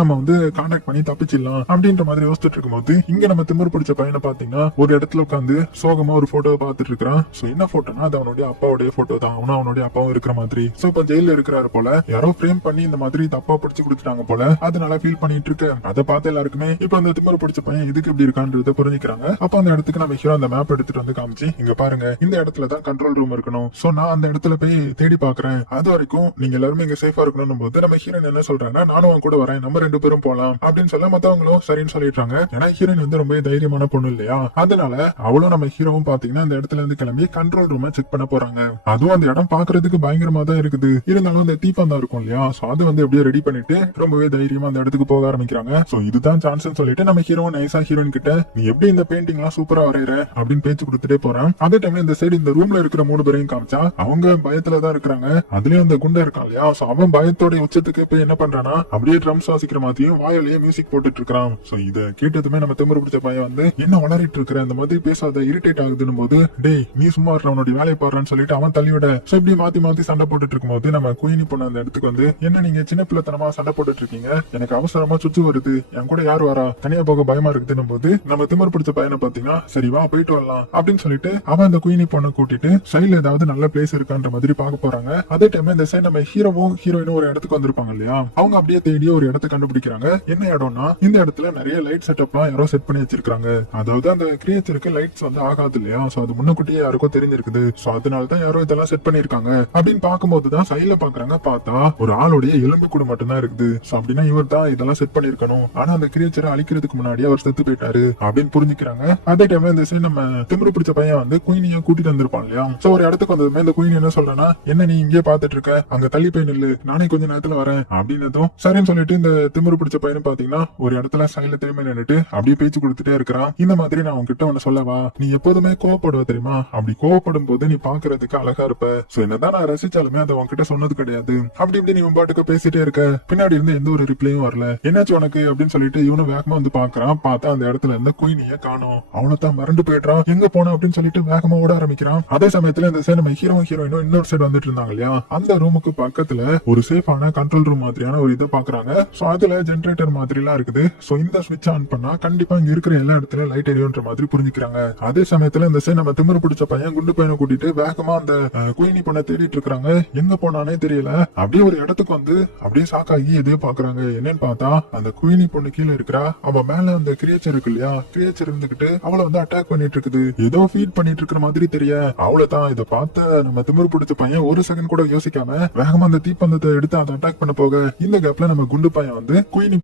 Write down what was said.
நம்ம வந்து கான்டாக்ட் பண்ணி தப்பிச்சிடலாம் அப்படின்ற மாதிரி யோசிச்சுட்டு இருக்கும்போது இங்க நம்ம திமிரு பிடிச்ச பையனை பாத்தீங்கன்னா ஒரு இடத்துல உட்காந்து சோகமா ஒரு போட்டோ பாத்துட்டு இருக்கிறான். சோ என்ன போட்டோனா அது அவனுடைய அப்பாவுடைய போட்டோ தான். அவனுடைய அப்பாவும் இருக்கிற மாதிரி. சோ இப்ப ஜெயில இருக்கிறாரு போல. யாரோ ஃப்ரேம் பண்ணி இந்த மாதிரி தப்பா பிடிச்சு கொடுத்துட்டாங்க போல. அதனால ஃபீல் பண்ணிட்டு இருக்கு. அதை பார்த்து எல்லாருக்குமே இப்ப அந்த திமிரு பிடிச்ச பையன் எதுக்கு இப்படி இருக்கான்றத புரிஞ்சுக்கிறாங்க. அப்ப அந்த இடத்துக்கு நம்ம ஹீரோ அந்த மேப் எடுத்துட்டு வந்து காமிச்சு, இங்க பாருங்க இந்த இடத்துல தான் கண்ட்ரோல் ரூம் இருக்கணும். சோ நான் அந்த இடத்துல போய் தேடி பாக்குறேன். அது வரைக்கும் நீங்க எல்லாருமே இங்க சேஃபா இருக்கணும் போது நம்ம ஹீரோயின் என்ன சொல்றாங்கன்னா, நானும் அவன் கூட வரேன், நம்ம 2 பேரும் போலாம் அப்படின்னு சொல்ல மத்தவங்களும் சரின்னு சொல்லிடுறாங்க. ஏன்னா ஹீரோயின் வந்து ரொம்ப தைரியமான பொண்ணு இல்லையா, அதனால அவளும் நம்ம ஹீரோவும் பாத்தீங்கன்னா அந்த இடத்துல இருந்து கிளம்பி கண்ட்ரோல் ரூம் செக் பண்ண போறாங்க. அதுவும் அந்த இடம் பாக்குறதுக்கு பயங்கரமா தான் இருக்குது. இருந்தாலும் அந்த தீப்பந்தம் இருக்கும் இல்லையா, சோ அது வந்து எப்படியோ ரெடி பண்ணிட்டு ரொம்பவே தைரியமா அந்த இடத்துக்கு போக ஆரம்பிக்கிறாங்க. சோ இதுதான் சான்ஸ் சொல்லிட்டு நம்ம ஹீரோவும் நைசா ஹீரோயின் கிட்ட நீ எப்படி இந்த பெயிண்டிங் எல்லாம் சூப்பரா வரையற அப்படின்னு பேச்சு கொடுத்துட்டே போறான். அதே டைம்ல இந்த சைடு இந்த ரூம்ல இருக்கிற 3 பேரையும் காமிச்சா அவங்க பயத்துலதான் இருக்காங்க. அதுலயும் அந்த குண்டை இருக்கான் இல்லையா, சோ அவன் பயத்தோட உச்சத்துக்கு போய் என்ன பண்றானா அப்படியே ட்ரம்ஸ் வாசிக்கிற மாதிரியும் வாயிலேயே மியூசிக் போட்டுட்டு இருக்கான். சோ இத கேட்டதுமே நம்ம திமிரு பிடிச்ச பையன் வந்து என்ன வளரிட்டு இருக்கிற, இந்த மாதிரி பேசாத, இரிட்டேட் ஆகுதுன்னு போது டேய் நீ சும்மா அவனுடைய வேலையை பாடுறான்னு சொல்லிட்டு அவன் தள்ளிவிட. சோ இப்படி மாத்தி மாத்தி சண்டை போட்டுட்டு இருக்கும்போது நம்ம குயினி பொண்ணு அந்த இடத்துக்கு வந்து என்ன நீங்க சின்ன பிள்ளைத்தனமா சண்டை போட்டுட்டு இருக்கீங்க, எனக்கு அவசரமா சுச்சு வருது, என் கூட யார் வரா, தனியா போக பயமா இருக்குதுன்னு போது நம்ம திமிரு பிடிச்ச பையனை பாத்தீங்கன்னா சரி வா போயிட்டு வரலாம் அப்படின்னு சொல்லிட்டு அவன் அந்த குயினி பொண்ணை கூட்டிட்டு சைடுல ஏதாவது நல்ல பிளேஸ் இருக்கான்ற மாதிரி பார்க்க போறாங்க. அதே டைம் இந்த சைடு நம்ம ஹீரோவும் ஹீரோயினும் ஒரு இடத்துக்கு வந்திருப்பாங்க இல்லையா, அவங்க அப்படியே தேடி ஒரு இடத்தை கண்டுபிடிக்கிறாங்க. என்ன இடம்னா இந்த இடத்துல நிறைய லைட் செட்டப்லாம் யாரோ செட் பண்ணி வச்சிருக்காங்க. அதாவது அந்த கிரியேச்சருக்கு லைட்ஸ் வந்து ஆகாது இல்லையா, சோ அது முன்னக்கூட்டியே யாருக்கும் தெரிஞ்சிருக்குது. சோ அதனாலதான் யாரோ இதெல்லாம் செட் பண்ணிருக்காங்க அப்படின்னு பார்க்கும்போதுதான் சைடுல பாக்குறாங்க. பார்த்தா ஒரு ஆளுடைய எலும்பு கூட மட்டும்தான் இருக்குது. சோ அப்படின்னா இவர் தான் இதெல்லாம் செட் பண்ணிருக்கணும். ஆனா அந்த கிரியேச்சரை அழிக்கிறதுக்கு முன்னாடி அவர் செத்து போயிட்டாரு அப்படின்னு புரிஞ்சுக்கிறாங்க. அதே டைம்ல இந்த சைடு நம்ம திமிரு பிடிச்ச பையன் வந்து குயினிய கூட்டிட்டு வந்திருப்பான் இல்லையா, சோ ஒரு இடத்துக்கு வந்ததுமே இந்த குயினி என்ன சொல்றேன்னா, என்ன நீ இங்கே பாத்துட்டு இருக்க, அங்க தள்ளி போய் நில்லு, நானே கொஞ்ச நேரத்துல வரேன் அப்படின்னதும் சரின்னு சொல்லிட்டு இந்த திமிரு பிடிச்ச பையன் பாத்தீங்கன்னா ஒரு இடத்துல சைடுல திரும்பி நின்னுட்டு அப்படியே பேச்சு கொடுத்துட்டே இருக்கிறான். இந்த மாதிரி நான் உன்கிட்ட ஒன்னு சொல்லவா, நீ எப்போதுமே கோவப்படுவ தெரியுமா, அப்படி கோவப்படும் போது நீ பாக்குறதுக்கு அழகா இருப்ப. சோ என்னதான் நான் ரசிச்சாலுமே அதை உன்கிட்ட சொன்னது கிடையாது. அப்படி இப்படி நீ உன் பாட்டுக்கு பேசிட்டே இருக்க, பின்னாடி இருந்து எந்த ஒரு ரிப்ளையும் வரல, என்னாச்சு உனக்கு அப்படின்னு சொல்லிட்டு இவனு வேகமா வந்து பாக்குறான். பார்த்தா அந்த இடத்துல இருந்த குயினிய காணோம். அவனத்தான் மறந்து போயிடுறான். எங்க போன அப்படின்னு சொல்லிட்டு வேகமா ஓட ஆரம்பிக்கிறான். அதே சமயத்துல இந்த சைடு நம்ம ஹீரோ ஹீரோயினும் இன்னொரு சைடு வந்துட்டு இருந்தாங்க இல்லையா, அந்த ரூமுக்கு பக்கத்துல ஒரு சேஃபான கண்ட்ரோல் ரூம் மாதிரியான ஒரு இதை பாக்குறாங்க. சோ அதுல ஜெனரேட்டர் மாதிரி எல்லாம் இருக்குது. சோ இந்த ஸ்விட்ச் ஆன் பண்ணா கண்டிப்பா இங்க இருக்கிற எல்லா இடத்துலயும் லைட் எரியுன்ற மாதிரி புரிஞ்சுக்கிறாங்க. அதே சமயத்துல இந்த சைடு நம்ம திமிரு பிடிச்ச பையன் குண்டு பையனை கூட்டிட்டு வேகமா அந்த குயினி பொண்ணை தேடிட்டு இருக்காங்க. எங்க போனானே தெரியல. அப்படியே ஒரு இடத்துக்கு வந்து அப்படியே சாக்காகி எதையோ பாக்குறாங்க. என்னன்னு பார்த்தா அந்த குயினி பொண்ணு கீழே இருக்கிறா, அவ மேல அந்த கிரியேச்சர் இருக்கு இல்லையா, கிரியேச்சர் இருந்துகிட்டு அவளை வந்து அட்டாக் பண்ணிட்டு இருக்குது. ஏதோ ஃபீட் பண்ணிட்டு இருக்கிற மாதிரி தெரிய. அவ்வளவுதான். இதை பார்த்த நம்ம திமிரு பிடிச்ச பையன் ஒரு செகண்ட் கூட யோசிக்காம வேகமா அந்த தீப்பந்தத்தை எடுத்து அதை அட்டாக் பண்ண போக இந்த கேப்ல நம்ம குண்டு பையன் வந்து குயினி